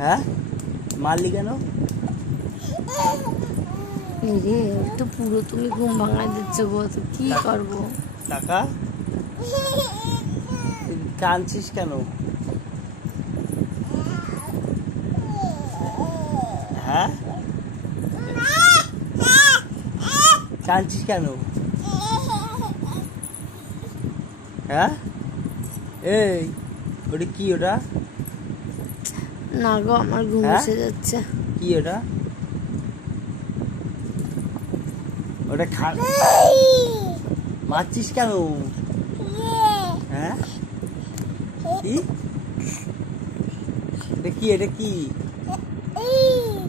হ্যাঁ মারলি কেন? রে তো পুরো তুমি ঘুম ভাঙায় দিচ্ছ গো, তো কি করবো? টাকা কাঁদছিস কেন? হ্যাঁ কাঁদছিস কেন? হ্যাঁ এই ওটা কি? ওটা না গো, আমার ঘুম এসে যাচ্ছে। কি ওটা? ওটা খা মারছিস কেন? হ্যাঁ কি এটা কি? এটা কি?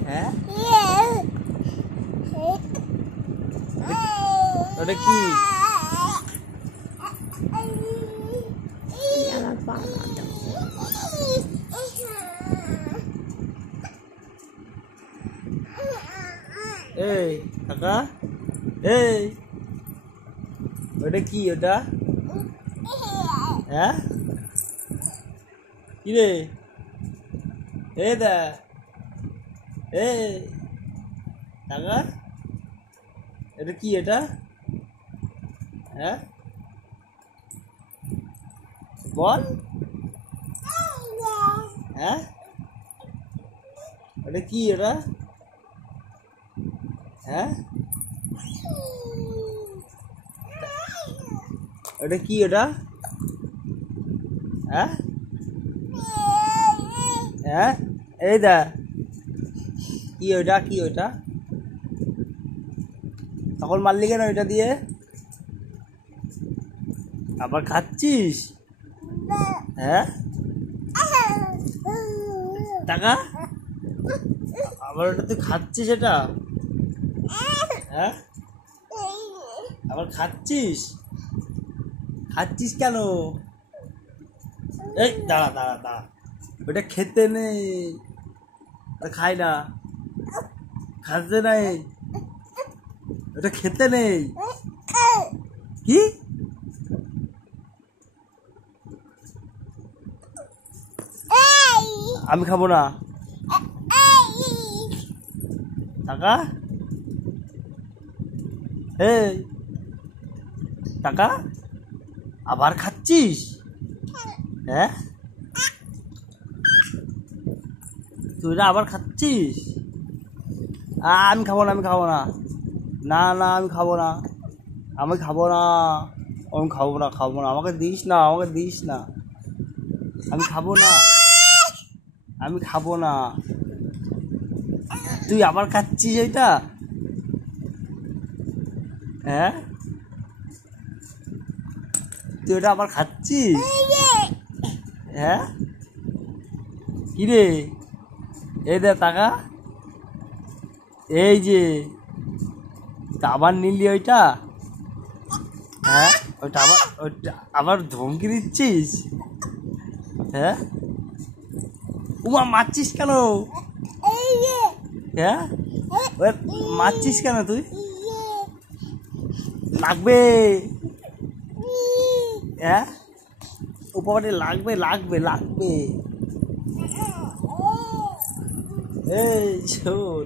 হ্যাঁ ওটা কি? আমার পা এই কাকা এই ওটা কি? ওটা হ্যাঁ কি রে? এই দা এই কাকা এটা কি? এটা হ্যাঁ বল। হ্যাঁ ওটা কি? ওটা হ্যাঁ ওটা কি? ওটা হ্যাঁ হ্যাঁ এই দা কি? ওটা কি? ওটা তখন মারলি কেন ওইটা দিয়ে? আবার খাচ্ছিস? হ্যাঁ টাকা আবার ওটা তুই খাচ্ছিস? এটা হ্যাঁ আবার খাচ্ছিস? খাচ্ছিস কেন? এই দাঁড়া দাঁড়া দাঁড়া, ওটা খেতে নেই, ওটা খাই না, খাতে নেই, ওটা খেতে নেই। কি? আমি খাবো না টাকা। এই টাকা আবার খাচ্ছিস? হ্যাঁ তুই আবার খাচ্ছিস? আমি খাবো না, আমি খাবো না, না না আমি খাবো না, আমি খাবো না, আমি খাবো না, খাবো না, আমাকে দিস না, আমাকে দিস না, আমি খাবো না, আমি খাবো না। তুই আবার খাচ্ছিস ওইটা? হ্যাঁ তুই ওটা আবার খাচ্ছিস? হ্যাঁ কি রে? এই দে টাকা, এই যে আবার নিলি ওইটা? হ্যাঁ ওইটা আবার ধমকি দিচ্ছিস? হ্যাঁ উমা মারছিস কেন? হ্যাঁ মারছিস কেন তুই? লাগবে হ্যাঁ উপরে লাগবে, লাগবে লাগবে। এই শোন